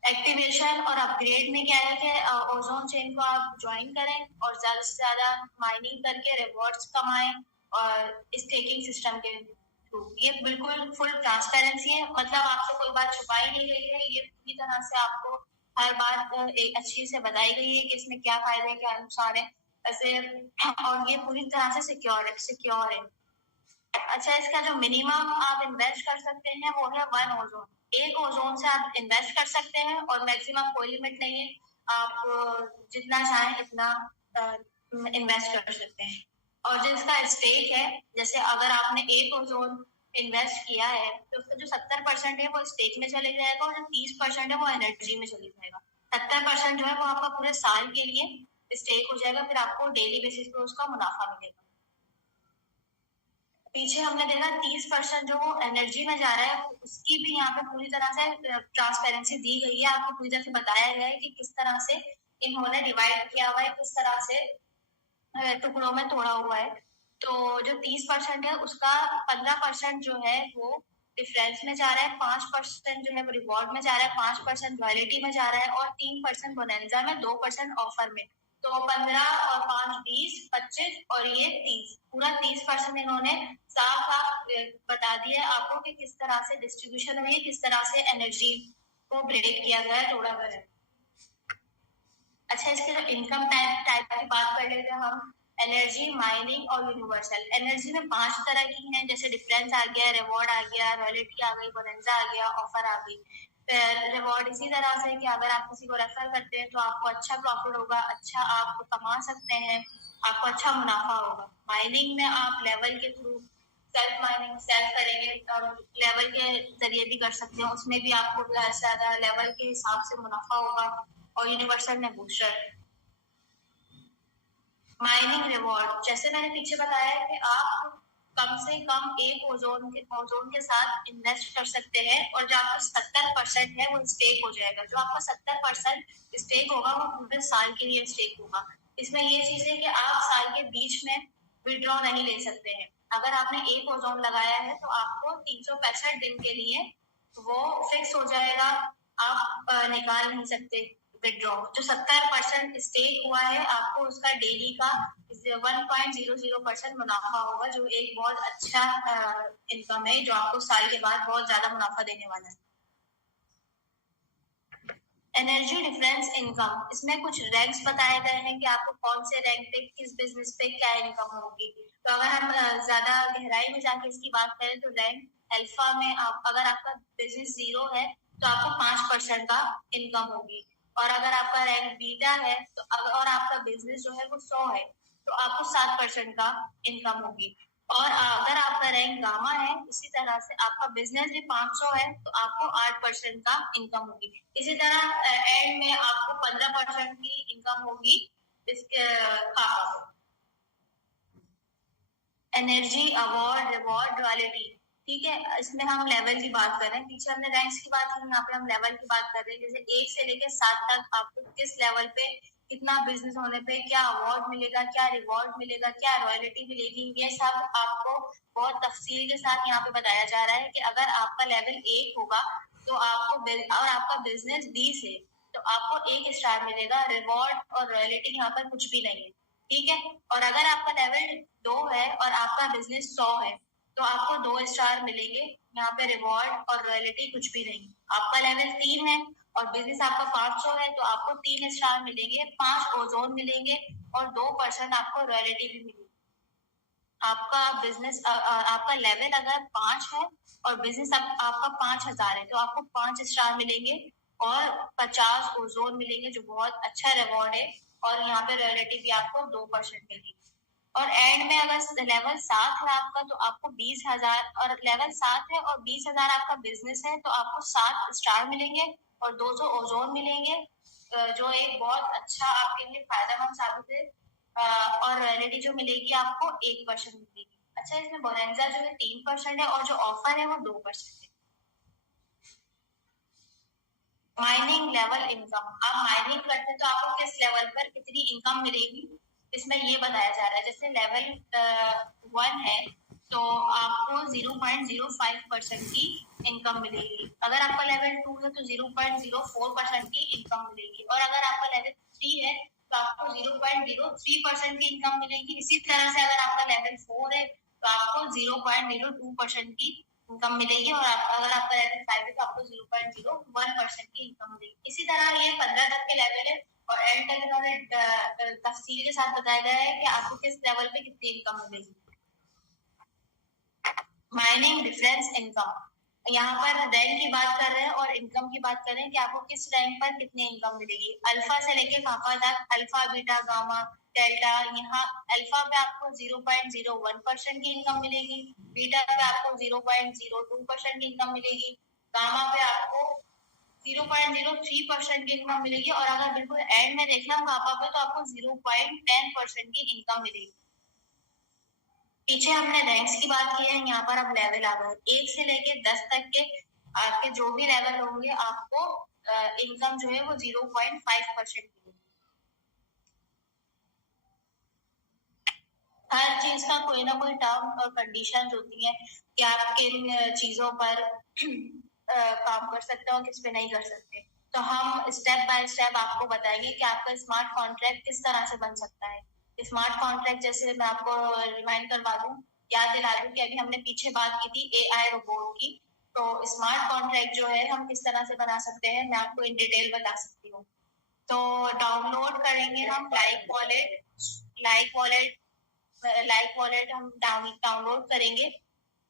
एक्टिवेशन और अपग्रेड में क्या है कि ओजोन चेन को आप ज्वाइन करें और ज्यादा से ज्यादा माइनिंग करके रिवॉर्ड्स कमाएं, और स्टेकिंग सिस्टम के थ्रू। ये बिल्कुल फुल ट्रांसपेरेंसी है, मतलब आपसे कोई बात छुपाई नहीं गई है, ये पूरी तरह से आपको हर बात एक अच्छी से बताई गई है कि इसमें क्या फायदे हैं, क्या नुकसान है ऐसे, और ये पूरी तरह से सिक्योर है। अच्छा, इसका जो मिनिमम आप इन्वेस्ट कर सकते हैं वो है 1 ओजोन। 1 ओजोन से आप इन्वेस्ट कर सकते हैं और मैक्सिमम कोई लिमिट नहीं है, आप जितना चाहें इतना इन्वेस्ट कर सकते हैं। और जिसका स्टेक है, जैसे अगर आपने 1 ओजोन इन्वेस्ट किया है तो उसका जो 70% है वो स्टेक में चले जाएगा, और जो 30% है वो एनर्जी में चले जाएगा। 70% जो है वो आपका पूरे साल के लिए स्टेक हो जाएगा, फिर आपको डेली बेसिस पे उसका मुनाफा मिलेगा। पीछे हमने देखा 30% जो एनर्जी में जा रहा है, उसकी भी यहाँ पे पूरी तरह से ट्रांसपेरेंसी दी गई है, आपको पूरी तरह से बताया गया है कि किस तरह से इन्होंने डिवाइड किया हुआ है, किस तरह से टुकड़ों में तोड़ा हुआ है। तो जो 30% है उसका 15% जो है वो डिफरेंस में जा रहा है, 5% जो है वो रिवॉर्ड में जा रहा है, 5% रॉयल्टी में जा रहा है, और 3% बोनेंजा में, 2% ऑफर में। तो 15 और 5 20, 25 और ये 30, पूरा 30% इन्होंने साफ साफ बता दिया है आपको कि किस तरह से डिस्ट्रीब्यूशन हुई है, किस तरह से एनर्जी को ब्रेक किया गया है, तोड़ा गया है। अच्छा, इसके जो इनकम टाइप की बात कर लेते हैं हम, एनर्जी, माइनिंग और यूनिवर्सल। एनर्जी में 5 तरह की हैं, जैसे डिफरेंस आ गया, रिवॉर्ड आ गया, रॉयल्टी आ गई, बोनेंजा आ गया, ऑफर आ गई। रिवॉर्ड इसी तरह से कि अगर आप किसी को रेफर करते हैं तो आपको अच्छा प्रॉफिट होगा, अच्छा आप कमा सकते हैं, आपको अच्छा मुनाफा होगा। माइनिंग में आप लेवल के थ्रू सेल्फ माइनिंग सेल्फ करेंगे और लेवल के जरिए भी कर सकते हैं, उसमें भी आपको ज्यादा लेवल के हिसाब से मुनाफा होगा। और यूनिवर्सल में बूस्टर। माइनिंग रिवॉर्ड, जैसे मैंने पीछे बताया कि आप कम से कम एक ओजोन के साथ इन्वेस्ट कर सकते हैं, और जो आपका 70% है वो स्टेक हो जाएगा। जो आपका 70% स्टेक होगा वो पूरे साल के लिए स्टेक होगा। इसमें ये चीज है कि आप साल के बीच में विड्रॉ नहीं ले सकते हैं। अगर आपने एक ओजोन लगाया है तो आपको 365 दिन के लिए वो फिक्स हो जाएगा, आप निकाल नहीं सकते विड्रॉ। जो 70% स्टेक हुआ है आपको उसका डेली का 1.00% मुनाफा होगा, जो एक बहुत अच्छा इनकम है, जो आपको साल के बाद बहुत ज्यादा मुनाफा देने वाला है। एनर्जी डिफरेंस इनकम, इसमें कुछ रैंक्स बताए गए हैं कि आपको कौन से रैंक पे किस बिजनेस पे क्या इनकम होगी। तो अगर हम ज्यादा गहराई में जाके इसकी बात करें तो रैंक अल्फा में अगर आपका बिजनेस 0 है तो आपको 5% का इनकम होगी, और अगर आपका रैंक बीटा है तो और आपका बिजनेस जो है वो 100 है तो आपको 7% का इनकम होगी। और अगर आपका रैंक गामा है, इसी तरह से आपका बिजनेस भी 500 है तो आपको 8% का इनकम होगी। इसी तरह एंड में आपको 15% की इनकम होगी इसके खाका। एनर्जी, अवार्ड, रिवॉर्ड, रॉयल्टी, ठीक है। इसमें हम लेवल की बात कर रहे हैं, पीछे हमने रैंक्स की बात की, यहाँ पे हम लेवल की बात कर रहे हैं। जैसे 1 से लेकर 7 तक आपको किस लेवल पे कितना बिजनेस होने पे क्या अवार्ड मिलेगा, क्या रिवॉर्ड मिलेगा, क्या रॉयल्टी मिलेगी, ये सब आपको बहुत तफसील के साथ यहाँ पे बताया जा रहा है कि अगर आपका लेवल 1 होगा तो आपको और आपका बिजनेस 20 है तो आपको 1 स्टार मिलेगा। रिवॉर्ड और रॉयल्टी यहाँ पर कुछ भी नहीं है, ठीक है। और अगर आपका लेवल 2 है और आपका बिजनेस 100 है तो आपको 2 स्टार मिलेंगे। यहाँ पे रिवॉर्ड और रॉयल्टी कुछ भी नहीं। आपका लेवल 3 है और बिजनेस आपका 500 है तो आपको 3 स्टार मिलेंगे, 5 ओजोन मिलेंगे और 2% आपको रॉयल्टी भी मिलेगी। आपका बिजनेस आपका लेवल अगर 5 है और बिजनेस आपका 5000 है तो आपको 5 स्टार मिलेंगे और 50 ओजोन मिलेंगे, जो बहुत अच्छा रिवॉर्ड है। और यहाँ पे रॉयल्टी भी आपको 2% मिलेगी। और एंड में अगर लेवल 7 है आपका तो आपको 20,000, और लेवल 7 है और 20,000 आपका बिजनेस है तो आपको 7 स्टार मिलेंगे और 200 ओजोन मिलेंगे, जो एक बहुत अच्छा आपके लिए फायदेमंद साबित है। और रॉयल्टी जो मिलेगी आपको 1% मिलेगी। अच्छा, इसमें बोनेंजा जो है 3% है और जो ऑफर है वो 2% है। माइनिंग लेवल इनकम, आप माइनिंग करते हैं तो आपको किस लेवल पर कितनी इनकम मिलेगी, इसमें ये बताया जा रहा है। जैसे लेवल 1 है तो आपको 0.05% की इनकम मिलेगी। अगर आपका लेवल 2 है तो 0.04% की इनकम मिलेगी। और अगर आपका लेवल 3 है तो आपको 0.03% की इनकम मिलेगी। इसी तरह से अगर आपका लेवल 4 है तो आपको 0.02% की इनकम मिलेगी। और अगर आपका लेवल 5 है तो आपको 0.01% की इनकम मिलेगी। इसी तरह ये 15 तक के लेवल है और एंड तक इन्होंने तफसील के साथ बताया गया है कि आपको किस लेवल पे कितनी इनकम मिलेगी। माइनिंग डिफरेंस इनकम, यहाँ पर रैंक की बात कर रहे हैं और इनकम की बात कर रहे हैं कि आपको किस रैंक पर कितनी इनकम मिलेगी। अल्फा से लेके खाफा तक, अल्फा, बीटा, गामा, डेल्टा। यहाँ अल्फा पे आपको 0.01% की इनकम मिलेगी, बीटा पे आपको 0.02% की इनकम मिलेगी, गामा पे आपको 0.03% की इनकम मिलेगी, और अगर बिल्कुल एंड में देखना गामा पे तो आपको 0.10% की इनकम मिलेगी। पीछे हमने रैंक्स की बात की है, यहाँ पर अब लेवल आ गए। 1 से लेके 10 तक के आपके जो भी लेवल होंगे आपको इनकम जो है वो 0.5% की। हर चीज का कोई ना कोई टर्म और कंडीशन होती है कि आप किन चीजों पर काम कर सकते हो, किस पे नहीं कर सकते। तो हम स्टेप बाय स्टेप आपको बताएंगे कि आपका स्मार्ट कॉन्ट्रैक्ट किस तरह से बन सकता है। स्मार्ट कॉन्ट्रैक्ट जैसे मैं आपको रिमाइंड करवा दूं, याद दिला दूं कि अभी हमने पीछे बात की थी AI रोबोट की। तो स्मार्ट कॉन्ट्रैक्ट जो है हम किस तरह से बना सकते हैं मैं आपको इन डिटेल बता सकती हूँ। तो डाउनलोड करेंगे हम लाइक वॉलेट हम डाउनलोड करेंगे।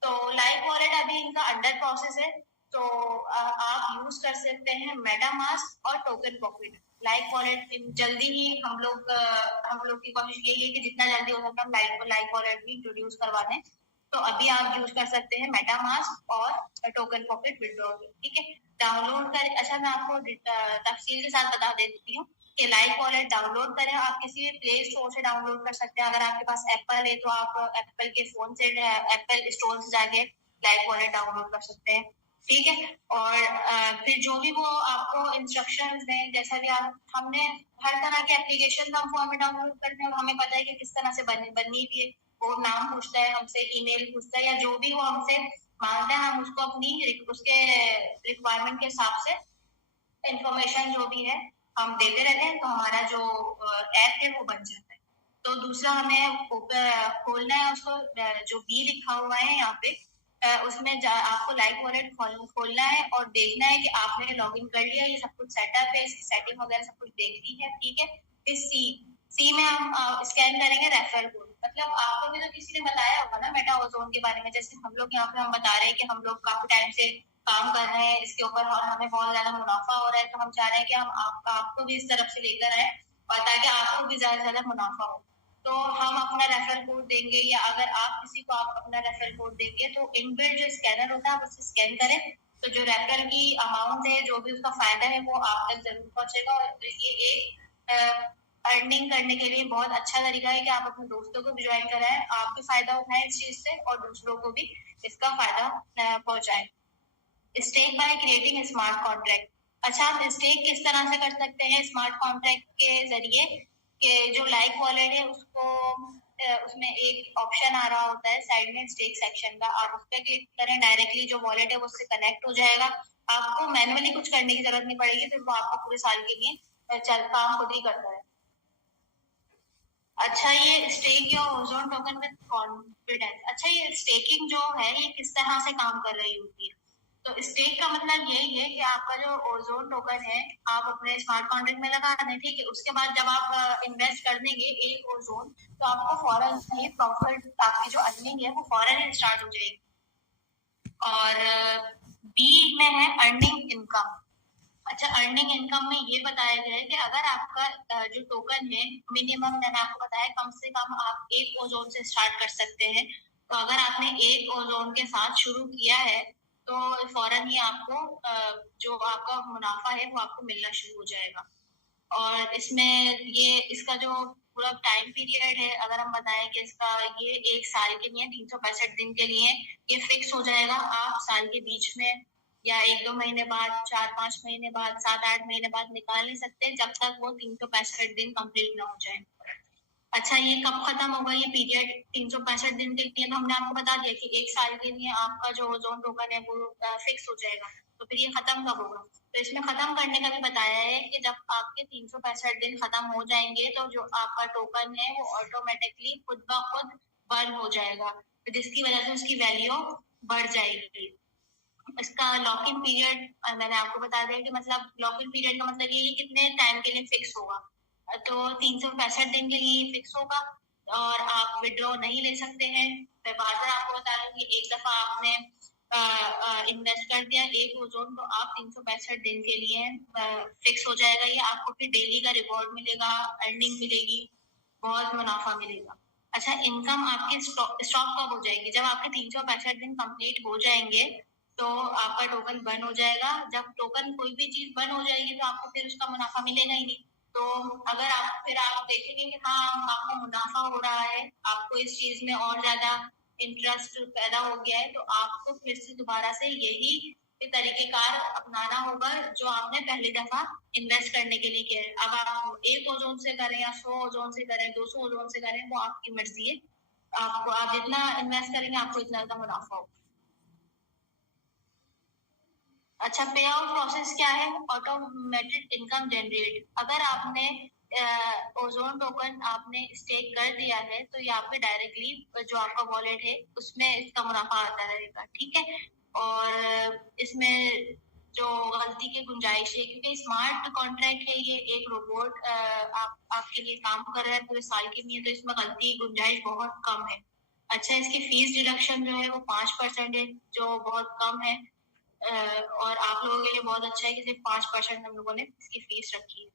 तो लाइक वॉलेट अभी इनका अंडर प्रोसेस है, तो आप यूज कर सकते हैं मेटामास्क और टोकन पॉकेट। लाइक वॉलेट जल्दी ही हम लोग की कोशिश यही है कि जितना जल्दी हो सके हम लाइक वॉलेट भी इंट्रोड्यूस करवा दें। तो अभी आप यूज कर सकते हैं मेटामास्क और टोकन पॉकेट विड्रॉ, ठीक है। डाउनलोड कर, अच्छा मैं आपको तफसील के साथ बता देती हूँ। कि लाइक वॉलेट डाउनलोड करें। आप किसी भी प्ले स्टोर से डाउनलोड कर सकते हैं। अगर आपके पास एप्पल है तो आप एप्पल के फोन से एप्पल स्टोर से जाके लाइक वॉलेट डाउनलोड कर सकते हैं, ठीक है। और फिर जो भी वो आपको इंस्ट्रक्शंस दें, जैसा भी हमने हर तरह के एप्लीकेशन हम फोन में डाउनलोड करते हैं, हमें पता है कि किस तरह से बननी भी है। वो नाम पूछता है हमसे, ईमेल पूछता है, या जो भी वो हमसे मांगता है हम उसको अपनी उसके रिक्वायरमेंट के हिसाब से इंफॉर्मेशन जो भी है हम देते रहते हैं, तो हमारा जो ऐप है वो बन जाता है। तो दूसरा हमें खोलना है उसको, जो बी लिखा हुआ है यहाँ पे उसमें आपको लाइक वॉलेट खोलना है और देखना है कि आपने लॉगिन कर लिया, ये सब कुछ सेटअप है, इसकी सेटिंग वगैरह सब कुछ देख ली है, ठीक है। फिर सी में हम स्कैन करेंगे रेफरल कोड। मतलब आपको भी तो किसी ने बताया होगा ना मेटा ओजोन के बारे में, जैसे हम लोग यहाँ पे हम बता रहे हैं कि हम लोग काफी टाइम से काम कर रहे हैं इसके ऊपर और हमें बहुत ज्यादा मुनाफा हो रहा है, तो हम चाह रहे हैं कि हम आपको भी इस तरफ से लेकर आए और ताकि आपको भी ज्यादा से ज्यादा मुनाफा हो। तो हम अपना रेफरल कोड देंगे, या अगर आप किसी को आप अपना रेफरल कोड देंगे तो इनबिल्ट जो स्कैनर होता है आप उससे स्कैन करें, तो जो रेफरल की अमाउंट है, जो भी उसका फायदा है, वो आप तक जरूर पहुंचेगा। और ये एक अर्निंग करने के लिए बहुत अच्छा तरीका है कि आप अपने दोस्तों को भी ज्वाइन कराएं, आप भी फायदा उठाएं इस चीज से और दूसरों को भी इसका फायदा पहुंचाएं। Stake by creating smart contract. अच्छा, आप स्टेक किस तरह से कर सकते हैं स्मार्ट कॉन्ट्रैक्ट के जरिए, कि जो लाइक वॉलेट है उसको उसमें एक ऑप्शन आ रहा होता है साइड में स्टेक सेक्शन का, आप उस पर क्लिक करें, डायरेक्टली जो वॉलेट है वो उससे कनेक्ट हो जाएगा। आपको मैनुअली कुछ करने की जरूरत नहीं पड़ेगी, फिर वो आपको पूरे साल के लिए काम खुद ही करता है। अच्छा, ये स्टेक या ओजोन टोकन विद कॉन्फिडेंस। अच्छा, ये स्टेकिंग जो है ये किस तरह से काम कर रही होती है? तो स्टेक का मतलब यही है कि आपका जो ओजोन टोकन है आप अपने स्मार्ट कॉन्ट्रैक्ट में लगा दें, ठीक है। उसके बाद जब आप इन्वेस्ट कर देंगे एक ओजोन, तो आपको फौरन ही प्रॉफिट, आपकी जो अर्निंग है वो फौरन ही स्टार्ट हो जाएगी। और बी में है अर्निंग इनकम। अच्छा, अर्निंग इनकम में ये बताया गया है कि अगर आपका जो टोकन है मिनिमम, मैंने आपको बताया कम से कम आप एक ओजोन से स्टार्ट कर सकते हैं, तो अगर आपने एक ओजोन के साथ शुरू किया है तो फौरन ही आपको जो आपका मुनाफा है वो आपको मिलना शुरू हो जाएगा। और इसमें ये इसका जो पूरा टाइम पीरियड है, अगर हम बताएं कि इसका ये एक साल के लिए 365 दिन के लिए ये फिक्स हो जाएगा। आप साल के बीच में या 1-2 महीने बाद, 4-5 महीने बाद, 7-8 महीने बाद निकाल नहीं सकते जब तक वो 365 दिन कंप्लीट ना हो जाए। अच्छा, ये कब खत्म होगा ये पीरियड 365 दिन के लिए? तो हमने आपको बता दिया कि एक साल के लिए आपका जो ओजोन टोकन है वो फिक्स हो जाएगा। तो फिर ये खत्म कब होगा? तो इसमें खत्म करने का भी बताया है कि जब आपके 365 दिन खत्म हो जाएंगे तो जो आपका टोकन है वो ऑटोमेटिकली खुद ब खुद बर्न हो जाएगा, तो जिसकी वजह से उसकी वैल्यू बढ़ जाएगी। इसका लॉक इन पीरियड मैंने आपको बता दिया कि मतलब लॉक इन पीरियड का मतलब ये कितने टाइम के लिए फिक्स होगा। तो 365 दिन के लिए फिक्स होगा और आप विड्रॉ नहीं ले सकते हैं। मैं बार बार आपको बता रही हूँ कि एक दफा आपने इन्वेस्ट कर दिया एक ओजोन, तो आप 365 दिन के लिए फिक्स हो जाएगा ये। आपको फिर डेली का रिवॉर्ड मिलेगा, अर्निंग मिलेगी, बहुत मुनाफा मिलेगा। अच्छा, इनकम आपके स्टॉक कब हो जाएगी? जब आपके 365 दिन कंप्लीट हो जाएंगे तो आपका टोकन बंद हो जाएगा। जब टोकन कोई भी चीज बंद हो जाएगी तो आपको फिर उसका मुनाफा मिलेगा ही नहीं। तो अगर आप देखेंगे कि हाँ आपको मुनाफा हो रहा है, आपको इस चीज में और ज्यादा इंटरेस्ट पैदा हो गया है, तो आपको फिर से दोबारा से यही तरीकेकार अपनाना होगा जो आपने पहली दफा इन्वेस्ट करने के लिए किया है। अब आप 1 ओजोन से करें या 100 ओजोन से करें, 200 ओजोन से करें, वो आपकी मर्जी है। आप जितना इन्वेस्ट करेंगे आपको इतना ज्यादा मुनाफा होगा। अच्छा, पे आउट प्रोसेस क्या है? Automated income generate. अगर आपने ओजोन टोकन आपने स्टेक कर दिया है तो यहाँ पे डायरेक्टली जो आपका वॉलेट है उसमें इसका मुनाफा आता रहेगा, ठीक है। और इसमें जो गलती की गुंजाइश है, क्योंकि स्मार्ट कॉन्ट्रैक्ट है, ये एक रोबोट आपके लिए काम कर रहा है पूरे साल के लिए, तो इसमें गलती की गुंजाइश बहुत कम है। अच्छा, इसकी फीस डिडक्शन जो है वो 5% है, जो बहुत कम है। और आप लोगों के लिए बहुत अच्छा है कि सिर्फ 5% हम लोगों ने इसकी फीस रखी है।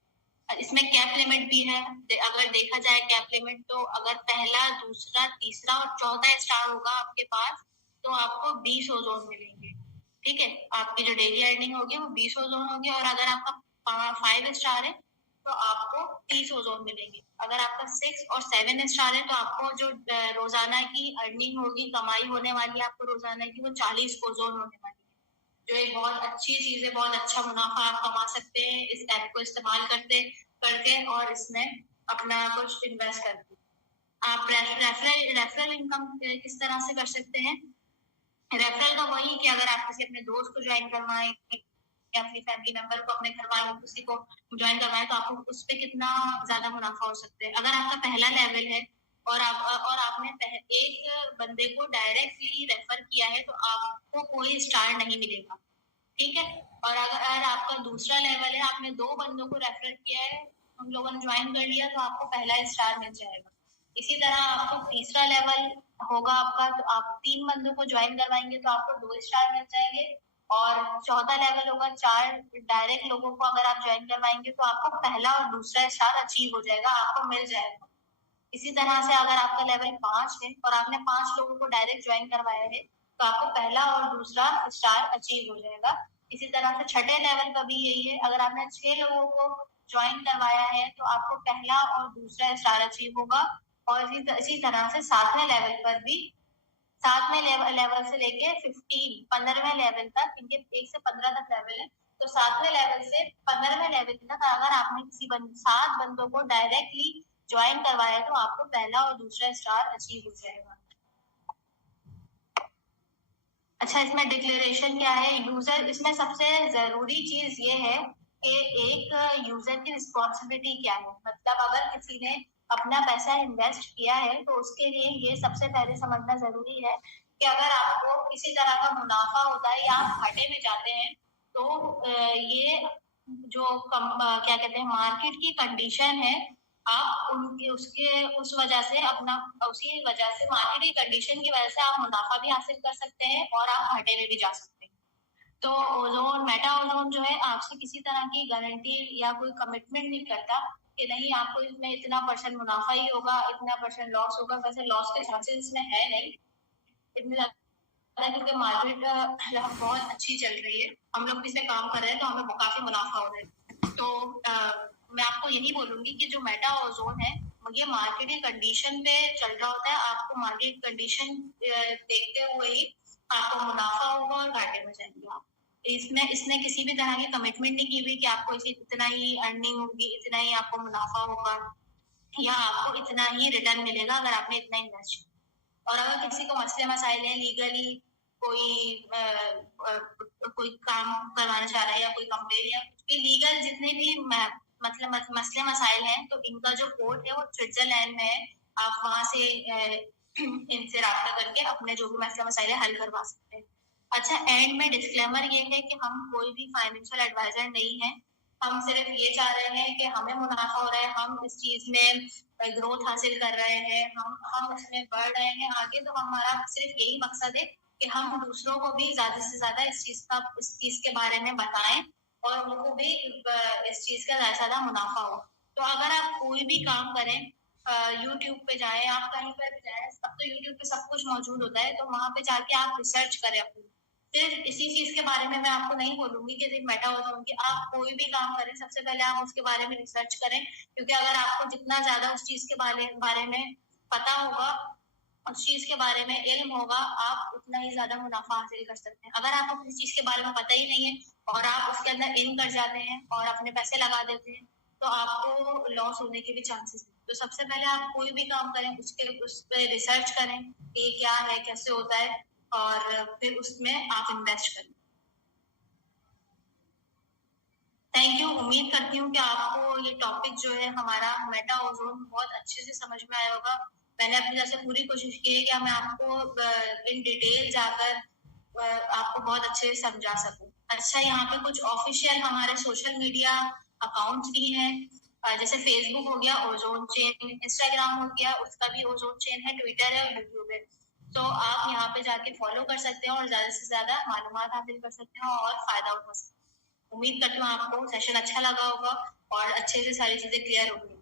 इसमें कैप लिमिट भी है। अगर देखा जाए कैप लिमिट, तो अगर पहला, दूसरा, तीसरा और चौथा स्टार होगा आपके पास तो आपको 20 ओजोन मिलेंगे, ठीक है। आपकी जो डेली अर्निंग होगी वो 20 ओजोन होगी। और अगर आपका 5 स्टार है तो आपको 30 ओजोन मिलेंगे। अगर आपका 6 और 7 स्टार है तो आपको जो रोजाना की अर्निंग होगी, कमाई होने वाली है आपको रोजाना की, वो 40 ओजोन होने वाली है, जो एक बहुत अच्छी चीज है। बहुत अच्छा मुनाफा आप कमा सकते हैं इस ऐप को इस्तेमाल करके और इसमें अपना कुछ इन्वेस्ट करके। आप रेफरल इनकम किस तरह से कर सकते हैं? रेफरल का वही कि अगर आप किसी अपने दोस्त को ज्वाइन करवाएं या अपनी फैमिली मेंबर को, अपने घर वालों को, किसी को ज्वाइन करवाएं, तो आपको उस पर कितना ज्यादा मुनाफा हो सकता है। अगर आपका पहला लेवल है और आपने एक बंदे को डायरेक्टली रेफर किया है तो आपको कोई स्टार नहीं मिलेगा, ठीक है। और अगर आपका दूसरा लेवल है, आपने 2 बंदों को रेफर किया है, उन लोगों ने ज्वाइन कर लिया, तो आपको पहला स्टार मिल जाएगा। इसी तरह आपको तीसरा लेवल होगा आपका, तो आप 3 बंदों को ज्वाइन करवाएंगे तो आपको 2 स्टार मिल जाएंगे। और चौथा लेवल होगा, 4 डायरेक्ट लोगों को अगर आप ज्वाइन करवाएंगे तो आपको पहला और दूसरा स्टार अचीव हो जाएगा, आपको मिल जाएगा। इसी तरह से अगर आपका लेवल 5 है और आपने 5 लोगों को डायरेक्ट ज्वाइन करवाया है तो आपको पहला और दूसरा स्टार अचीव हो जाएगा। इसी तरह से छठे लेवल का भी यही है, अगर आपने 6 लोगों को ज्वाइन करवाया है तो आपको पहला और दूसरा स्टार अचीव होगा। और इसी तरह से 7वें लेवल पर भी, 7वें लेवल से लेके 15वें लेवल तक, इनके 1 से 15 तक लेवल है, तो 7वें लेवल से 15वें लेवल तक अगर आपने 7 बंदों को डायरेक्टली ज्वाइन करवाया तो आपको पहला और दूसरा स्टार अचीव हो जाएगा। अच्छा, इसमें डिक्लेरेशन क्या है? यूजर, इसमें सबसे जरूरी चीज ये है कि एक यूजर की रिस्पॉन्सिबिलिटी क्या है। मतलब अगर किसी ने अपना पैसा इन्वेस्ट किया है तो उसके लिए ये सबसे पहले समझना जरूरी है कि अगर आपको किसी तरह का मुनाफा होता है या आप घाटे में जाते हैं तो ये जो क्या कहते हैं, मार्केट की कंडीशन है, आप उनके उसके उस वजह से अपना उसी वजह से मार्केट की कंडीशन की वजह से आप मुनाफा भी हासिल कर सकते हैं और आप घाटे में भी जा सकते हैं। तो ओजोन, मेटा ओजोन जो है आपसे किसी तरह की गारंटी या कोई कमिटमेंट नहीं करता कि नहीं आपको इसमें इतना % मुनाफा ही होगा, इतना % लॉस होगा। वैसे लॉस के चांसेस इसमें है नहीं इतने ज्यादा, क्योंकि मार्केट बहुत अच्छी चल रही है, हम लोग भी इसमें काम कर रहे हैं तो हमें काफी मुनाफा हो रहा है। तो मैं आपको यही बोलूंगी कि जो मेटा ओजोन है ये मार्केट की कंडीशन पे चल रहा होता है। आपको मार्केट कंडीशन देखते हुए ही आपको मुनाफा होगा और घाटे में जाएंगे आप। इसने किसी भी तरह की कमिटमेंट नहीं की हुई कि आपको इतना ही अर्निंग होगी, इतना ही आपको मुनाफा होगा या आपको इतना ही रिटर्न मिलेगा अगर आपने इतना इन्वेस्ट किया। और अगर किसी को मसले मसाइल है, लीगली कोई काम करवाना चाह रहा है या कोई कंप्लेन या कुछ भी लीगल जितने भी मतलब मसले मसाइल हैं, तो इनका जो कोर्ट है वो स्विट्जरलैंड में है। आप वहां से इनसे राब्ता करके अपने जो भी मसले मसाइल है हल करवा सकते हैं। अच्छा, एंड में डिस्क्लेमर ये है कि हम कोई भी फाइनेंशियल एडवाइजर नहीं है, हम सिर्फ ये चाह रहे हैं कि हमें मुनाफा हो रहा है, हम इस चीज में ग्रोथ हासिल कर रहे हैं, हम इसमें बढ़ रहे हैं आगे। तो हमारा सिर्फ यही मकसद है कि हम दूसरों को भी ज्यादा से ज्यादा इस चीज के बारे में बताएं और उनको भी इस चीज का ज्यादा मुनाफा हो। तो अगर आप कोई भी काम करें, यूट्यूब पे जाएं, आप कहीं पर भी जाएं, अब तो यूट्यूब पे सब कुछ मौजूद होता है, तो वहां पे जाके आप रिसर्च करें अपनी। सिर्फ इसी चीज के बारे में मैं आपको नहीं बोलूंगी कि सिर्फ मेटा ओजोन की, आप कोई भी काम करें सबसे पहले आप उसके बारे में रिसर्च करें, क्योंकि अगर आपको जितना ज्यादा उस चीज के बारे में पता होगा, उस चीज के बारे में इल्म होगा, आप उतना ही ज्यादा मुनाफा हासिल कर सकते हैं। अगर आपको किसी चीज के बारे में पता ही नहीं है और आप उसके अंदर इन कर जाते हैं और अपने पैसे लगा देते हैं तो आपको लॉस होने के भी चांसेस हैं। तो सबसे पहले आप कोई भी काम करें उस पर रिसर्च करें कि क्या है, कैसे होता है, और फिर उसमें आप इन्वेस्ट करें। Thank you. उम्मीद करती हूँ कि आपको ये टॉपिक जो है हमारा मेटा ओजोन बहुत अच्छे से समझ में आया होगा। मैंने अपनी तरफ से पूरी कोशिश की है कि मैं आपको इन डिटेल जाकर आपको बहुत अच्छे से समझा सकूं। अच्छा, यहाँ पे कुछ ऑफिशियल हमारे सोशल मीडिया अकाउंट्स भी हैं, जैसे फेसबुक हो गया ओजोन चेन, इंस्टाग्राम हो गया उसका भी ओजोन चेन है, ट्विटर है और यूट्यूब है। तो आप यहाँ पे जाके फॉलो कर सकते हैं और ज्यादा से ज्यादा मालूमात हासिल कर सकते हैं और फायदा उठा सकते हैं। उम्मीद करती हूँ आपको सेशन अच्छा लगा होगा और अच्छे से सारी चीजें क्लियर होगी।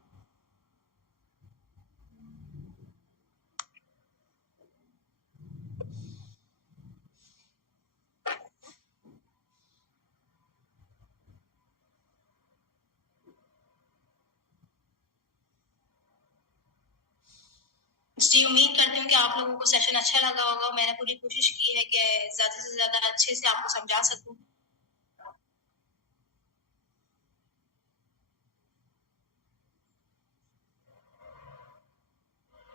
जी, उम्मीद करती हूँ कि आप लोगों को सेशन अच्छा लगा होगा। मैंने पूरी कोशिश की है कि ज़्यादा से ज़्यादा अच्छे से आपको समझा सकूँ।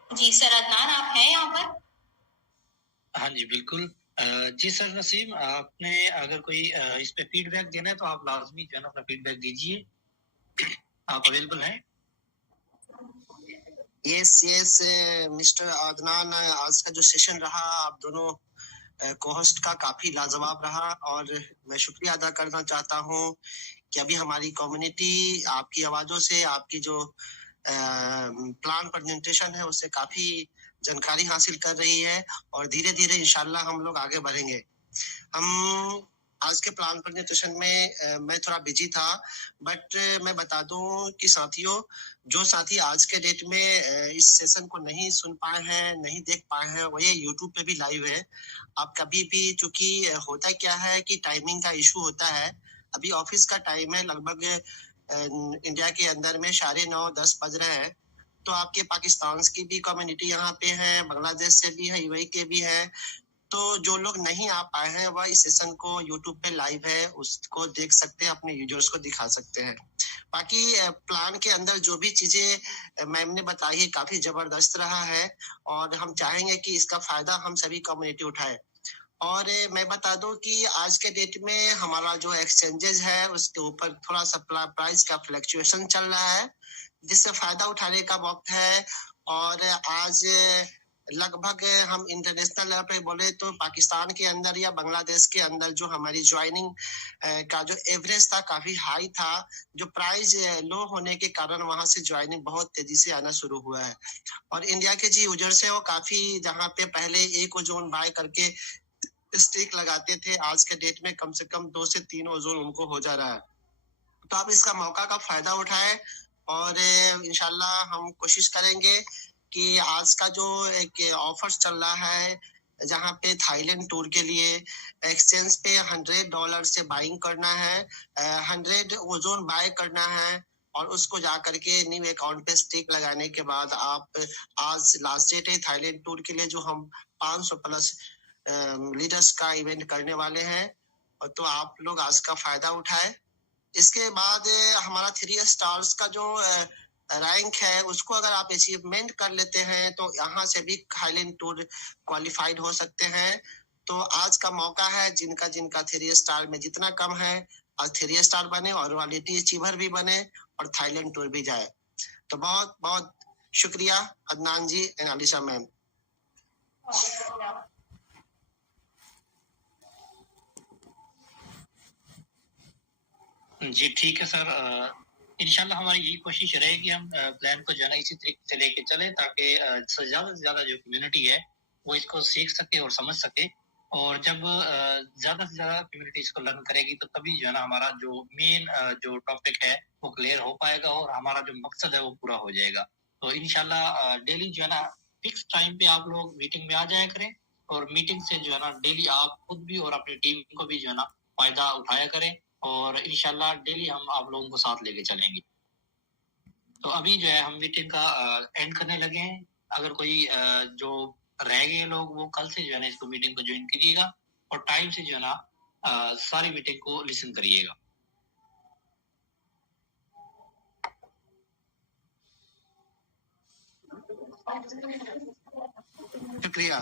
जी, सर अदनान आप हैं यहाँ पर? हाँ जी, बिल्कुल। जी सर नसीम, आपने अगर कोई इस पे फीडबैक देना है तो आप लाज़मी जो है ना अपना फीडबैक दीजिए। आप अवेलेबल हैं? यस मिस्टर अदनान, आज का जो सेशन रहा आप दोनों को-होस्ट का काफी लाजवाब रहा और मैं शुक्रिया अदा करना चाहता हूँ कि अभी हमारी कम्युनिटी आपकी आवाजों से, आपकी जो प्लान प्रेजेंटेशन है उससे काफी जानकारी हासिल कर रही है और धीरे धीरे इंशाल्लाह हम लोग आगे बढ़ेंगे। हम आज के प्लान प्रेजेंटेशन में मैं थोड़ा बिजी था, बट मैं बता दूं कि साथियों, जो साथी आज के डेट में इस सेशन को नहीं सुन पाए हैं, नहीं देख पाए हैं, वो ये यूट्यूब पे भी लाइव है। आप कभी भी, चूंकि होता क्या है कि टाइमिंग का इशू होता है। अभी ऑफिस का टाइम है, लगभग इंडिया के अंदर में 9:30-10 बज रहे हैं। तो आपके पाकिस्तान की भी कम्युनिटी यहाँ पे है, बांग्लादेश से भी है, यूएई के भी है। तो जो लोग नहीं आ पाए हैं वह इस सेशन को यूट्यूब पे लाइव है, उसको देख सकते हैं, अपने यूजर्स को दिखा सकते हैं। बाकी प्लान के अंदर जो भी चीजें मैम ने बताई है काफी जबरदस्त रहा है और हम चाहेंगे कि इसका फायदा हम सभी कम्युनिटी उठाए। और मैं बता दूं कि आज के डेट में हमारा जो एक्सचेंजेस है उसके ऊपर थोड़ा सा प्राइस का फ्लक्चुएशन चल रहा है, जिससे फायदा उठाने का वक्त है। और आज लगभग हम इंटरनेशनल लेवल पे बोले तो पाकिस्तान के अंदर या बांग्लादेश के अंदर जो हमारी ज्वाइनिंग का जो एवरेज था काफी हाई था। जो प्राइस लो होने के कारण वहां से ज्वाइनिंग बहुत तेजी से आना शुरू हुआ है। और इंडिया के जो यूजर्स है वो काफी, जहाँ पे पहले एक ओजोन बाय करके स्टिक लगाते थे, आज के डेट में कम से कम 2 से 3 ओजोन उनको हो जा रहा है। तो आप इसका मौका का फायदा उठाएं और इंशाल्लाह हम कोशिश करेंगे कि आज का जो एक ऑफर चल रहा है, जहाँ पे थाईलैंड टूर के लिए एक्सचेंज पे $100 से बाइंग करना है, 100 ओजोन बाय करना है और उसको जा करके न्यू अकाउंट पे स्टिक लगाने के बाद आप, आज लास्ट डेट है थाईलैंड टूर के लिए, जो हम 500 प्लस लीडर्स का इवेंट करने वाले हैं। तो आप लोग आज का फायदा उठाए। इसके बाद हमारा 3 स्टार्स का जो रैंक है उसको अगर आप अचीवमेंट कर लेते हैं तो यहाँ से भी थाईलैंड टूर क्वालिफाइड हो सकते हैं। तो आज का मौका है, जिनका जिनका 3 स्टार में जितना कम है आज 3 स्टार बने और क्वालिटी अचीवर भी बने और थाईलैंड टूर भी जाए। तो बहुत बहुत शुक्रिया अदनान जी एंड अलीशा मैम। जी ठीक है सर। इंशाल्लाह हमारी यही कोशिश रहेगी हम प्लान को जो है ना इसी तरीके से लेके चले, ताकि ज्यादा से ज्यादा जो कम्युनिटी है वो इसको सीख सके और समझ सके। और जब ज्यादा से ज्यादा कम्युनिटी इसको लर्न करेगी तो तभी जो है ना हमारा जो मेन जो टॉपिक है वो क्लियर हो पाएगा और हमारा जो मकसद है वो पूरा हो जाएगा। तो इंशाल्लाह डेली जो है ना फिक्स टाइम पे आप लोग मीटिंग में आ जाया करें और मीटिंग से जो है ना डेली आप खुद भी और अपनी टीम को भी जो है ना फायदा उठाया करें और इंशाल्लाह डेली हम आप लोगों को साथ लेके चलेंगे। तो अभी जो है हम मीटिंग का एंड करने लगे हैं। अगर कोई जो रह गए लोग वो कल से जो है ना इसको मीटिंग को ज्वाइन कीजिएगा और टाइम से जो है ना सारी मीटिंग को लिसन करिएगा। शुक्रिया।